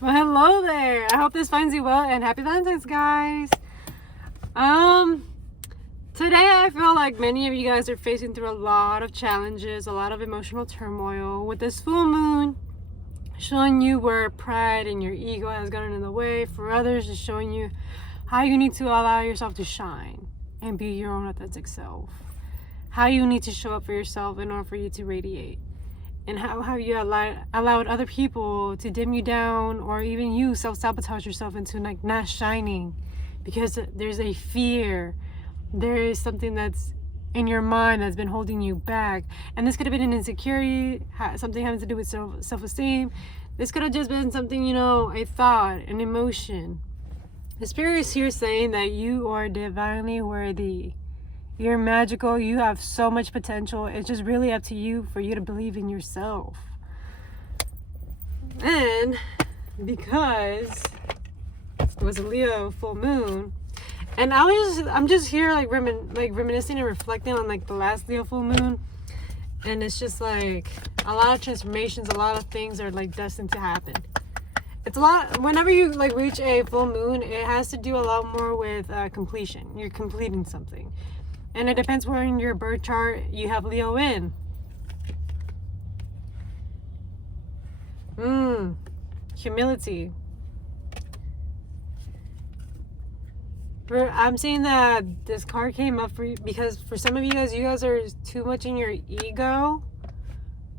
Well, hello there. I hope this finds you well, and happy Valentine's, guys. Today I feel like many of you guys are facing through a lot of challenges, a lot of emotional turmoil with this full moon showing you where pride and your ego has gotten in the way. For others, just showing you how you need to allow yourself to shine and be your own authentic self. How you need to show up for yourself in order for you to radiate. And how have you allowed other people to dim you down, or even you self-sabotage yourself into like not shining because there's a fear, there is something that's in your mind that's been holding you back. And this could have been an insecurity, something having to do with self-esteem. This could have just been something, a thought, an emotion. The spirit is here saying that you are divinely worthy. You're magical. You have so much potential. It's just really up to you for you to believe in yourself. And because it was a Leo full moon, and I'm just here like reminiscing and reflecting on like the last Leo full moon, and it's just like a lot of transformations, a lot of things are like destined to happen. It's a lot. Whenever you like reach a full moon, it has to do a lot more with completion. You're completing something. And it depends where in your birth chart you have Leo in. Humility. I'm seeing that this card came up for you because for some of you guys are too much in your ego,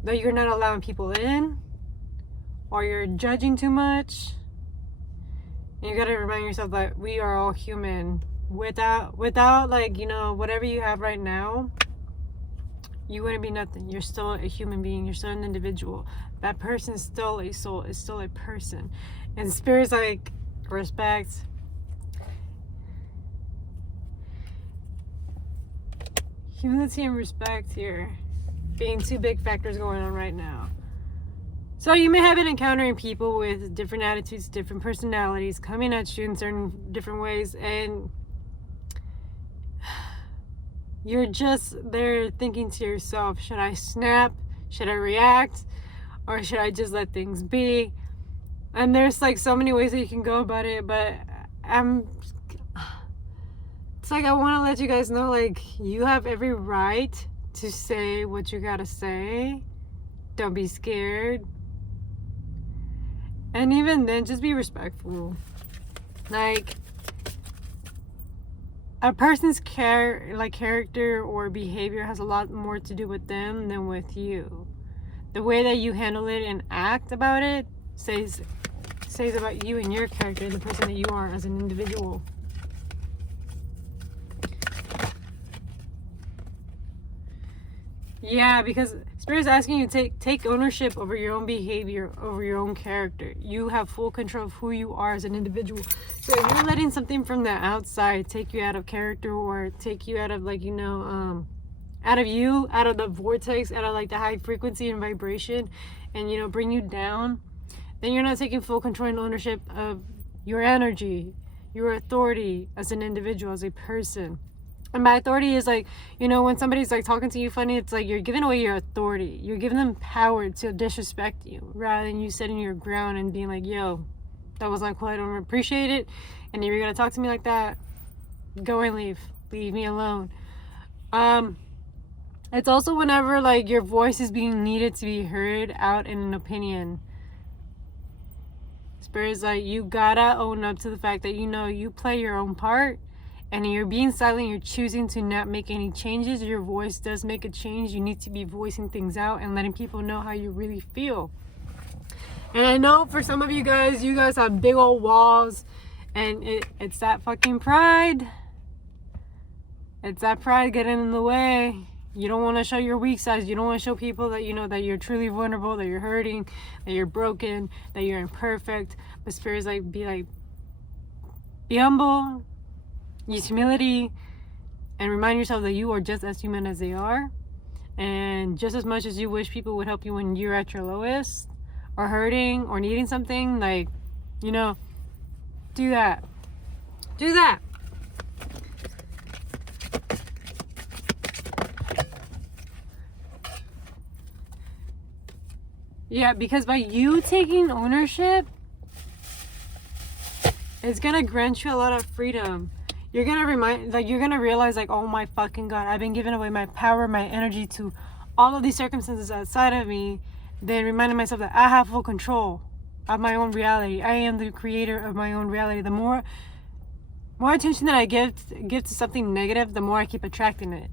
that you're not allowing people in, or you're judging too much. And you gotta remind yourself that we are all human. Without like, whatever you have right now, you wouldn't be nothing. You're still a human being. You're still an individual. That person is still a soul. Is still a person. And spirit's like respect. Humility and respect here being two big factors going on right now. So you may have been encountering people with different attitudes, different personalities coming at you in certain different ways, and you're just there thinking to yourself, should I snap? Should I react? Or should I just let things be? And there's like so many ways that you can go about it, but it's like I want to let you guys know, like, you have every right to say what you gotta say. Don't be scared. And even then, just be respectful. Like, a person's character or behavior has a lot more to do with them than with you. The way that you handle it and act about it says about you and your character, the person that you are as an individual. Yeah, because Spirit's asking you to take ownership over your own behavior, over your own character. You have full control of who you are as an individual. So if you're letting something from the outside take you out of character, or take you out of like, out of you, out of the vortex, out of like the high frequency and vibration, and bring you down, then you're not taking full control and ownership of your energy, your authority as an individual, as a person. And by authority is like, when somebody's like talking to you funny, it's like you're giving away your authority. You're giving them power to disrespect you, rather than you setting your ground and being like, yo, that was not cool, I don't appreciate it, and if you're gonna talk to me like that, go and leave me alone. It's also whenever like your voice is being needed to be heard out in an opinion. Spirit's like, you gotta own up to the fact that you play your own part. And you're being silent, you're choosing to not make any changes. Your voice does make a change. You need to be voicing things out and letting people know how you really feel. And I know for some of you guys have big old walls, and it's that fucking pride. It's that pride getting in the way. You don't want to show your weak sides. You don't want to show people that that you're truly vulnerable, that you're hurting, that you're broken, that you're imperfect. But Spirit's like, be humble. Use humility and remind yourself that you are just as human as they are, and just as much as you wish people would help you when you're at your lowest or hurting or needing something, like, do that. Yeah, because by you taking ownership it's gonna grant you a lot of freedom. You're gonna you're gonna realize, like, oh my fucking God, I've been giving away my power, my energy to all of these circumstances outside of me. Then reminding myself that I have full control of my own reality. I am the creator of my own reality. The more attention that I give to something negative, the more I keep attracting it.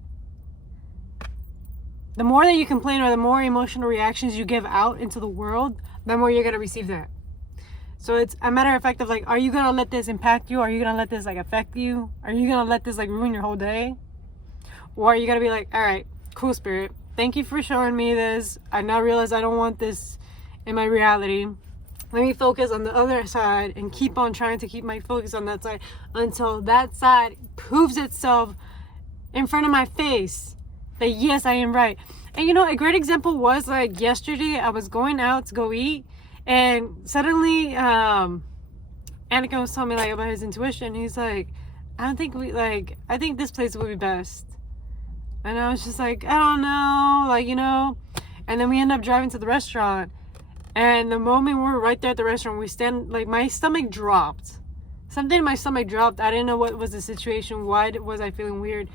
The more that you complain or the more emotional reactions you give out into the world, the more you're gonna receive that. So it's a matter of fact of, like, are you gonna let this impact you? Are you gonna let this, like, affect you? Are you gonna let this, like, ruin your whole day? Or are you gonna be like, all right, cool, Spirit, thank you for showing me this. I now realize I don't want this in my reality. Let me focus on the other side and keep on trying to keep my focus on that side until that side proves itself in front of my face that yes, I am right. And you know, a great example was, like, yesterday I was going out to go eat, and suddenly Anakin was telling me, like, about his intuition. He's like, I think this place would be best. And I was just like, I don't know, like, you know. And then we end up driving to the restaurant, and the moment we were right there at the restaurant, we stand, like, my stomach dropped. Something in my stomach dropped. I didn't know what was the situation. Why was I feeling weird?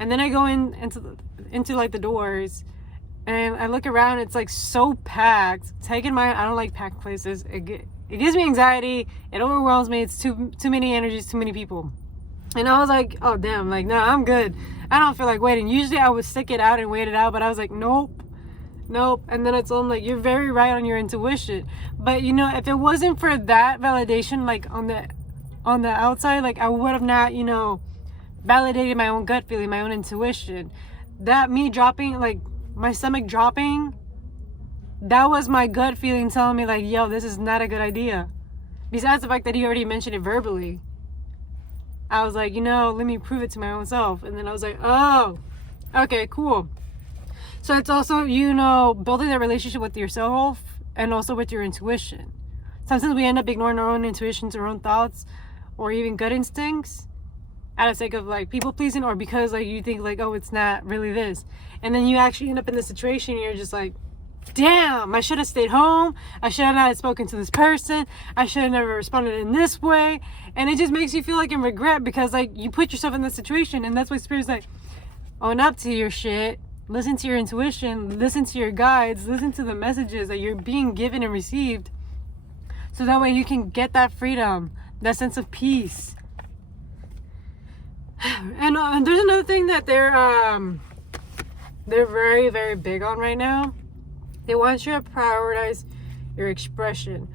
And then I go into like the doors, and I look around. It's like so packed. Taking my, I don't like packed places. It gives me anxiety. It overwhelms me. It's too many energies, too many people. And I was like, oh damn, like, no, I'm good. I don't feel like waiting. Usually I would stick it out and wait it out, but I was like, nope. And then I told him, like, you're very right on your intuition. But you know, if it wasn't for that validation, like, on the outside, like, I would have not, you know, validated my own gut feeling, my own intuition. That me dropping, like, my stomach dropping, that was my gut feeling telling me, like, yo, this is not a good idea. Besides the fact that he already mentioned it verbally, I was like, you know, let me prove it to my own self. And then I was like, oh, okay, cool. So it's also, you know, building that relationship with yourself and also with your intuition. Sometimes we end up ignoring our own intuitions, our own thoughts, or even gut instincts out of sake of, like, people pleasing, or because, like, you think, like, oh, it's not really this. And then you actually end up in the situation and you're just like, damn, I should have stayed home. I should have not spoken to this person. I should have never responded in this way. And it just makes you feel like in regret because, like, you put yourself in this situation. And that's why Spirit's like, own up to your shit. Listen to your intuition. Listen to your guides. Listen to the messages that you're being given and received. So that way you can get that freedom, that sense of peace. And there's another thing that they're very, very big on right now. They want you to prioritize your expression.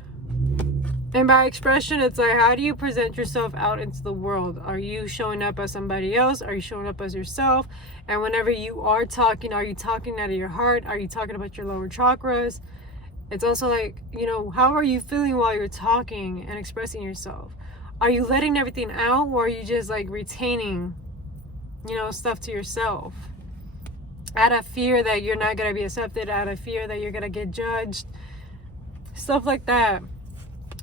And by expression, it's like, how do you present yourself out into the world? Are you showing up as somebody else? Are you showing up as yourself? And whenever you are talking, are you talking out of your heart? Are you talking about your lower chakras? It's also like, you know, how are you feeling while you're talking and expressing yourself? Are you letting everything out, or are you just, like, retaining, you know, stuff to yourself? Out of fear that you're not going to be accepted, out of fear that you're going to get judged, stuff like that.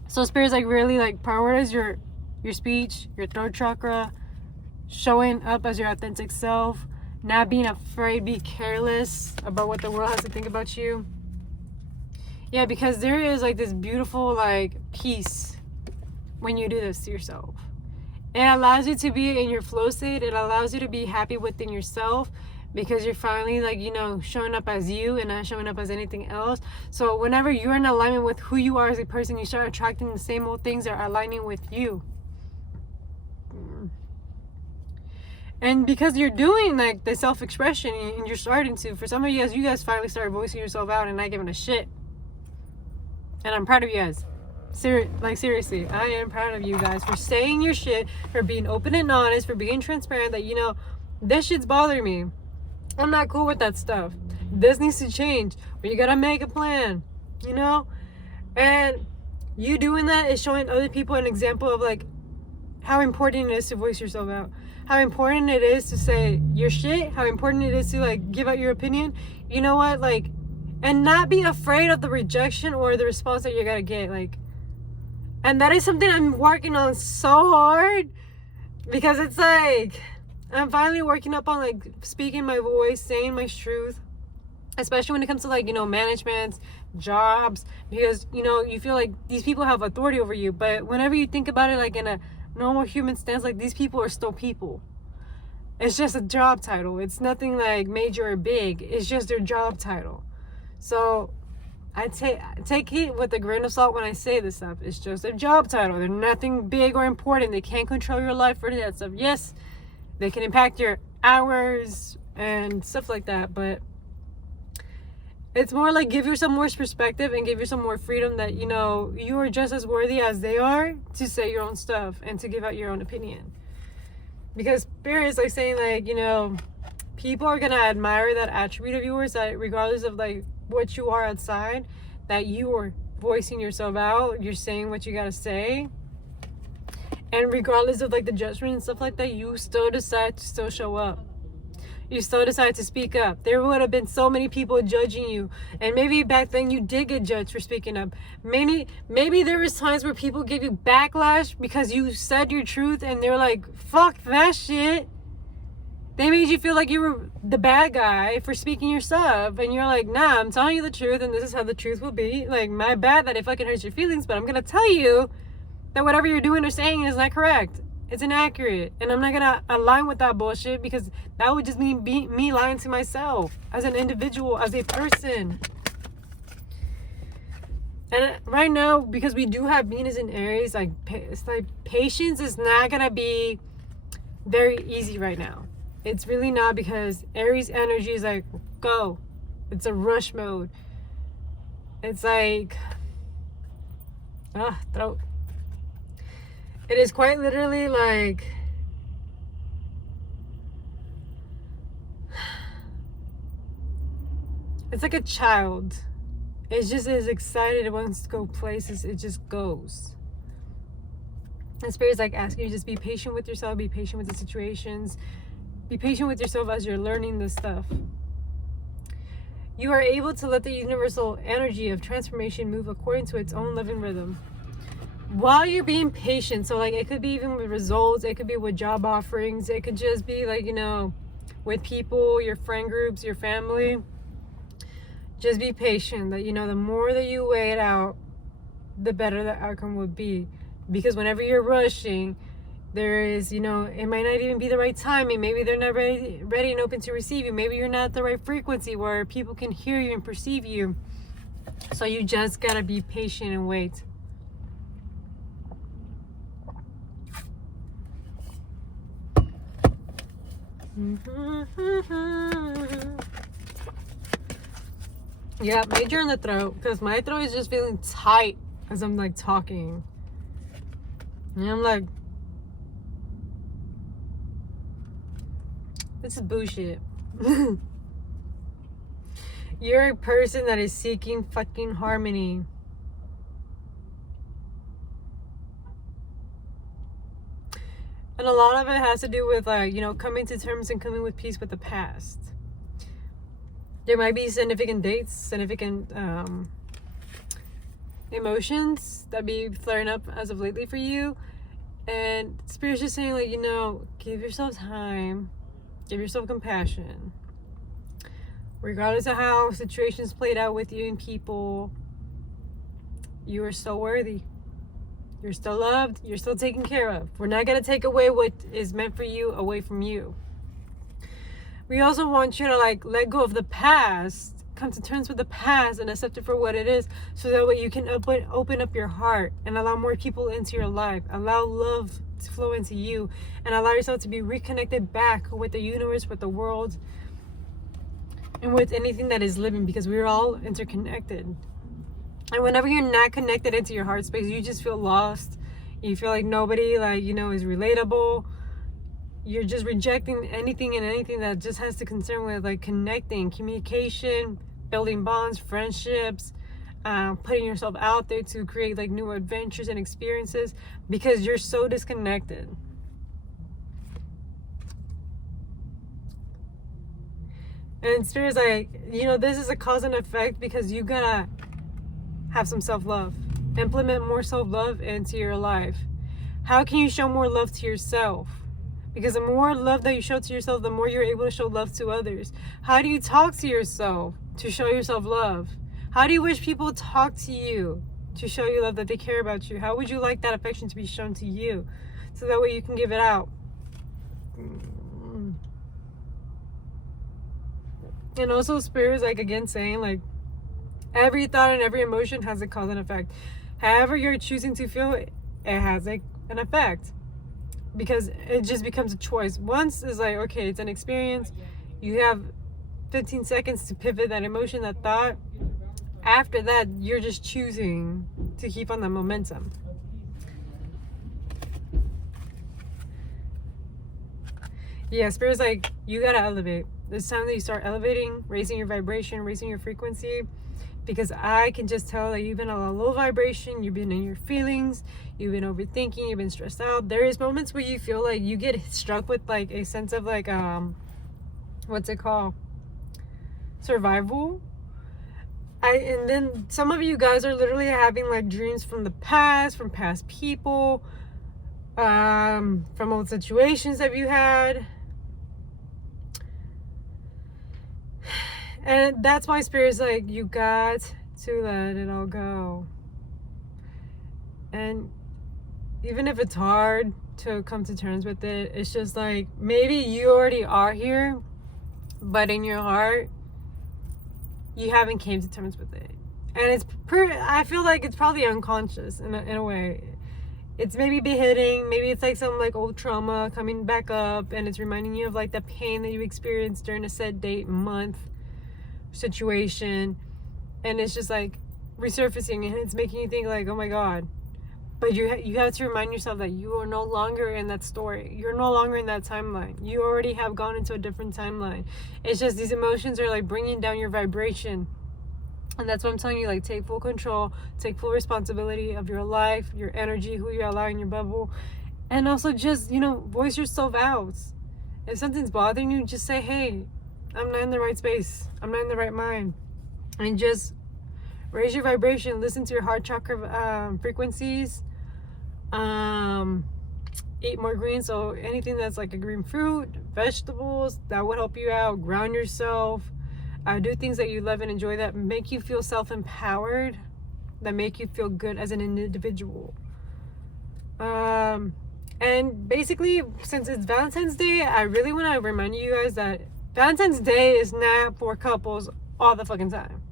So Spirit's like, really, like, prioritize your speech, your throat chakra, showing up as your authentic self, not being afraid, be careless about what the world has to think about you. Yeah, because there is, like, this beautiful, like, peace when you do this to yourself. It allows you to be in your flow state. It allows you to be happy within yourself, because you're finally, like, you know, showing up as you and not showing up as anything else. So whenever you're in alignment with who you are as a person, you start attracting the same old things that are aligning with you. And because you're doing, like, the self-expression, and you're starting to, for some of you guys finally started voicing yourself out and not giving a shit. And I'm proud of you guys. Seriously, I am proud of you guys for saying your shit, for being open and honest, for being transparent that, you know, this shit's bothering me. I'm not cool with that stuff. This needs to change. But you gotta make a plan, you know? And you doing that is showing other people an example of, like, how important it is to voice yourself out. How important it is to say your shit. How important it is to, like, give out your opinion. You know what? Like, and not be afraid of the rejection or the response that you're gonna get. Like, and that is something I'm working on so hard, because it's like, I'm finally working up on, like, speaking my voice, saying my truth, especially when it comes to, like, you know, management, jobs, because you feel like these people have authority over you. But whenever you think about it like in a normal human stance, like these people are still people. It's just a job title. It's nothing like major or big. It's just their job title. So I take it with a grain of salt when I say this stuff. It's just a job title. They're nothing big or important. They can't control your life or that stuff. Yes, they can impact your hours and stuff like that, but it's more like give yourself more perspective and give yourself more freedom that you are just as worthy as they are to say your own stuff and to give out your own opinion. Because Spirit is like saying like, people are gonna admire that attribute of yours, that regardless of like what you are outside, that you are voicing yourself out, you're saying what you gotta say, and regardless of like the judgment and stuff like that, you still decide to still show up. You still decide to speak up. There would have been so many people judging you, and maybe back then you did get judged for speaking up. Maybe there was times where people gave you backlash because you said your truth, and they're like, fuck that shit. They made you feel like you were the bad guy for speaking your stuff, and you're like, nah, I'm telling you the truth, and this is how the truth will be. Like, my bad that it fucking hurts your feelings, but I'm gonna tell you that whatever you're doing or saying is not correct. It's inaccurate, and I'm not gonna align with that bullshit, because that would just mean me lying to myself as an individual, as a person. And right now, because we do have Venus in Aries, like it's like patience is not gonna be very easy right now. It's really not, because Aries energy is like go. It's a rush mode. It's like throat. It is quite literally like it's like a child. It just is excited. It wants to go places. It just goes. And Spirit's like asking you, just be patient with yourself. Be patient with the situations. Be patient with yourself as you're learning this stuff. You are able to let the universal energy of transformation move according to its own living rhythm. While you're being patient, so like it could be even with results, it could be with job offerings, it could just be like, with people, your friend groups, your family. Just be patient. That the more that you weigh it out, the better the outcome would be. Because whenever you're rushing, there is, it might not even be the right timing. Maybe they're not ready and open to receive you. Maybe you're not at the right frequency where people can hear you and perceive you. So you just gotta be patient and wait. Yeah, major in the throat, because my throat is just feeling tight as I'm like talking. And I'm like, this is bullshit. You're a person that is seeking fucking harmony. And a lot of it has to do with like, coming to terms and coming with peace with the past. There might be significant dates, significant emotions that be flaring up as of lately for you. And Spirit's just saying like, give yourself time, give yourself compassion. Regardless of how situations played out with you and people, you are still worthy. You're still loved. You're still taken care of. We're not going to take away what is meant for you away from you. We also want you to like let go of the past, come to terms with the past and accept it for what it is, so that way you can open up your heart and allow more people into your life. Allow love to flow into you, and allow yourself to be reconnected back with the universe, with the world, and with anything that is living, because we're all interconnected. And whenever you're not connected into your heart space, you just feel lost. You feel like nobody is relatable. You're just rejecting anything that just has to concern with like connecting, communication, building bonds, friendships, putting yourself out there to create like new adventures and experiences, because you're so disconnected. And Spirit's like, this is a cause and effect, because you gotta have some self-love. Implement more self-love into your life. How can you show more love to yourself? Because the more love that you show to yourself, the more you're able to show love to others. How do you talk to yourself to show yourself love? How do you wish people talk to you to show you love, that they care about you? How would you like that affection to be shown to you, so that way you can give it out? And also, Spirit is like, again, saying like, every thought and every emotion has a cause and effect. However you're choosing to feel, it has an effect, because it just becomes a choice. Once is like, okay, it's an experience. You have 15 seconds to pivot that emotion, that thought. After that, you're just choosing to keep on the momentum. Yeah, Spirit's like, you gotta elevate. It's time that you start elevating, raising your vibration, raising your frequency. Because I can just tell that you've been on a low vibration, you've been in your feelings, you've been overthinking, you've been stressed out. There is moments where you feel like you get struck with like a sense of like, what's it called? Survival. And then some of you guys are literally having like dreams from the past, from past people, from old situations that you had. And that's why Spirit's like, you got to let it all go. And even if it's hard to come to terms with it, it's just like, maybe you already are here, but in your heart, you haven't came to terms with it. And I feel like it's probably unconscious in a way. It's maybe hitting, maybe it's like some like old trauma coming back up, and it's reminding you of like the pain that you experienced during a set date, month, situation, and it's just like resurfacing, and it's making you think like, oh my god. But you have to remind yourself that you are no longer in that story. You're no longer in that timeline. You already have gone into a different timeline. It's just these emotions are like bringing down your vibration. And that's what I'm telling you, like, take full control, take full responsibility of your life, your energy, who you allow in your bubble. And also just, voice yourself out. If something's bothering you, just say, hey, I'm not in the right space. I'm not in the right mind. And just raise your vibration. Listen to your heart chakra frequencies. Eat more greens. So anything that's like a green fruit, vegetables, that would help you out. Ground yourself. Do things that you love and enjoy that make you feel self-empowered, that make you feel good as an individual. And basically, since it's Valentine's Day, I really want to remind you guys that Valentine's Day is not for couples all the fucking time.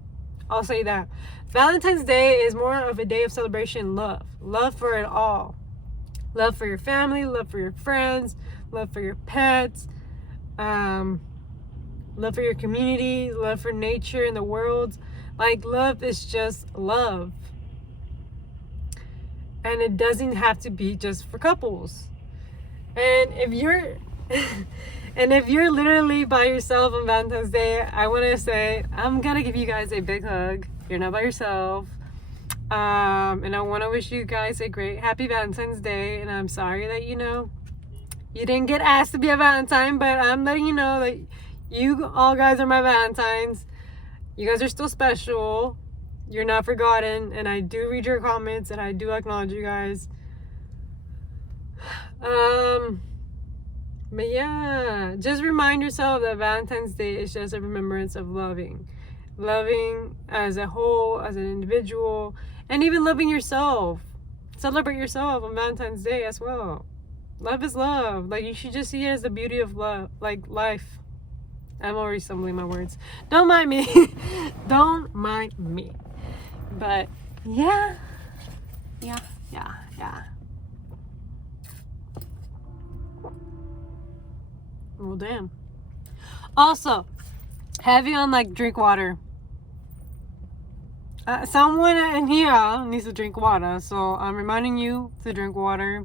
I'll say that. Valentine's Day is more of a day of celebration, love. Love for it all. Love for your family, love for your friends, love for your pets, love for your community, love for nature and the world. Like, love is just love. And it doesn't have to be just for couples. And if you're literally by yourself on Valentine's Day, I want to say, I'm going to give you guys a big hug. You're not by yourself. And I want to wish you guys a great, happy Valentine's Day. And I'm sorry that, you didn't get asked to be a Valentine, but I'm letting you know that you all guys are my Valentines. You guys are still special. You're not forgotten. And I do read your comments, and I do acknowledge you guys. But yeah, just remind yourself that Valentine's Day is just a remembrance of loving as a whole, as an individual, and even loving yourself. Celebrate yourself on Valentine's Day as well. Love is love. Like, you should just see it as the beauty of love, like life. I'm already stumbling my words. Don't mind me. Don't mind me. But yeah. Well, damn. Also, heavy on like drink water. Someone in here needs to drink water, so I'm reminding you to drink water.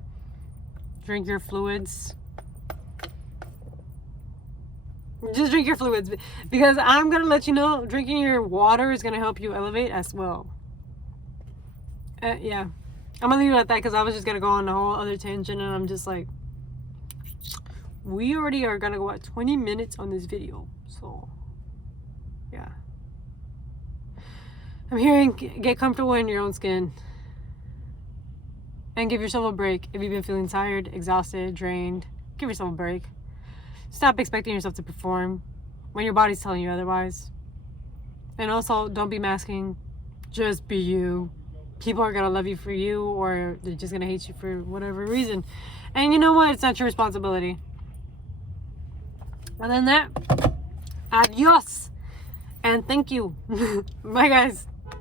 Drink your fluids. Just drink your fluids, because I'm gonna let you know drinking your water is gonna help you elevate as well. Yeah, I'm gonna leave it at that, because I was just gonna go on a whole other tangent, and I'm just like, we already are gonna go at 20 minutes on this video, so yeah. I'm hearing, get comfortable in your own skin and give yourself a break. If you've been feeling tired, exhausted, drained, give yourself a break. Stop expecting yourself to perform when your body's telling you otherwise. And also, don't be masking Just be you. People are gonna love you for you, or they're just gonna hate you for whatever reason. And you know what? It's not your responsibility. Other than that, adios. And thank you. Bye, guys.